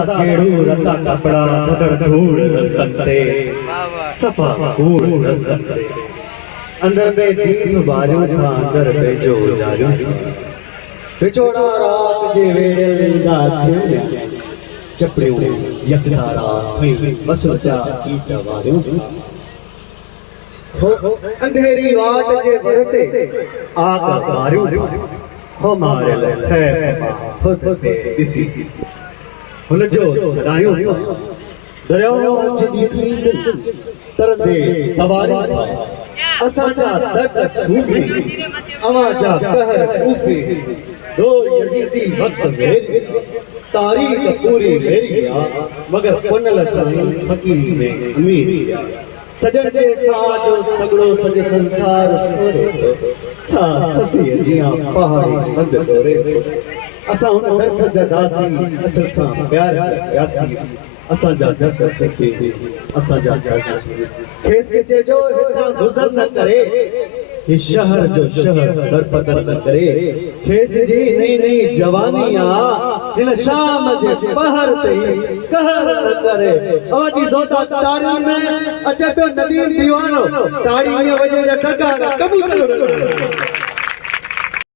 केड़ू रता कपड़ा धड़ धूड़ रस्तते सफा कूड़ रस्तते अंदर में दीप बाजो था अंदर में जो जाजो विचोड़ा रात जे वेड़े गाथियम चपड़ियों यकदारा भई बसवसा की दवारियों अंधेरी वाट जे वरते आग मारियों हमारे खैर खुद पे दिसी हुन जो सदायूं दरियाओं जी खरीद तरंदे तवारी असांजा दर्द सूबी अवाजा कहर ऊपी दो यजीसी वक्त मेरी तारीख पूरी मेरी मगर पनल साईं फकीरी में अमीर सजन जे साजो सगड़ो सज संसार सोरे सा ससी जिया पहाड़ी बंद डोरे असा हुन दर्द जा दासी असल सा प्यार यासी असा जा दर्द सखी असा जा दर्द खेस के जो हिता गुजर न करे ये शहर जो शहर दरपदर न करे खेस जी नई नई जवानिया इन शाम जे पहर ते कहर न करे अवाजी जोता ताड़ी में अचे पे नदीम दीवानो ताड़ी में वजे जा टका कबूतर